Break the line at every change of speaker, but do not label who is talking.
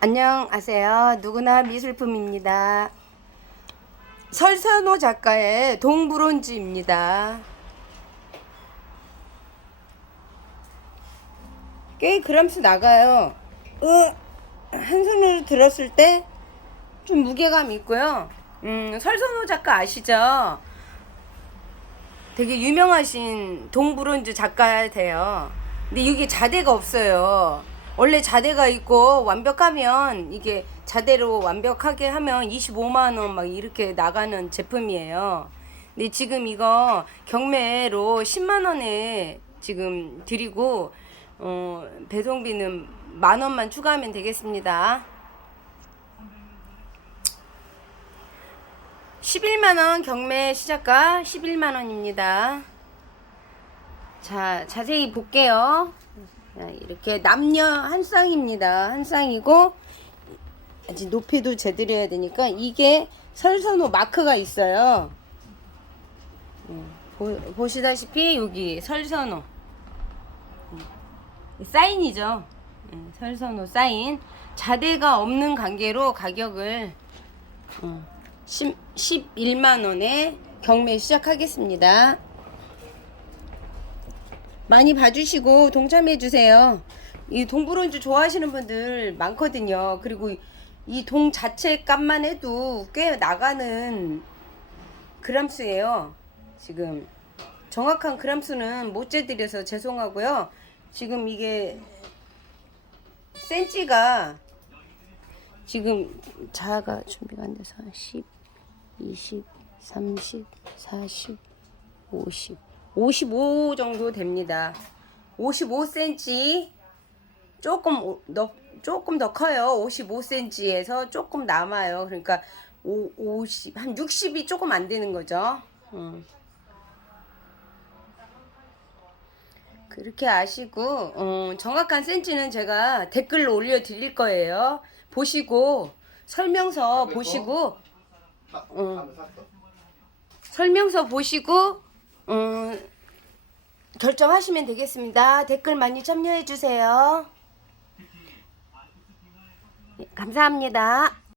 안녕하세요. 누구나 미술품입니다. 설선호 작가의 동브론즈입니다. 꽤 그람수 나가요. 어, 한 손으로 들었을 때 좀 무게감 있고요. 음, 설선호 작가 아시죠? 되게 유명하신 동브론즈 작가세요. 근데 이게 자대가 없어요. 원래 자대가 있고 완벽하면 이게 자대로 완벽하게 하면 25만 원 막 이렇게 나가는 제품이에요. 근데 지금 이거 경매로 10만 원에 지금 드리고 어, 배송비는 만 원만 추가하면 되겠습니다. 11만 원 경매 시작가 11만 원입니다. 자, 자세히 볼게요. 자, 이렇게 남녀 한 쌍입니다. 한 쌍이고 아직 높이도 재드려야 되니까 이게 설선호 마크가 있어요. 음, 보, 보시다시피 여기 설선호 음, 사인이죠. 음, 설선호 사인 자대가 없는 관계로 가격을 음, 10, 11만 원에 경매 시작하겠습니다. 많이 봐주시고 동참해 주세요. 이 동브론즈 좋아하시는 분들 많거든요. 그리고 이 동 자체 값만 해도 꽤 나가는 그람수예요. 지금 정확한 그람수는 못 재드려서 죄송하고요. 지금 이게 센치가 지금 자가 준비가 안 돼서 10, 20, 30, 40, 50, 55 정도 됩니다. 55cm 조금 오- 더 조금 더 커요. 55cm에서 조금 남아요. 그러니까 5, 50, 한 60이 조금 안 되는 거죠. 음. 그렇게 아시고 어, 정확한 센치는 제가 댓글로 올려 드릴 거예요. 보시고 설명서 보시고 어, 설명서 보시고 어, 결정하시면 되겠습니다. 댓글 많이 참여해 주세요. 예, 감사합니다.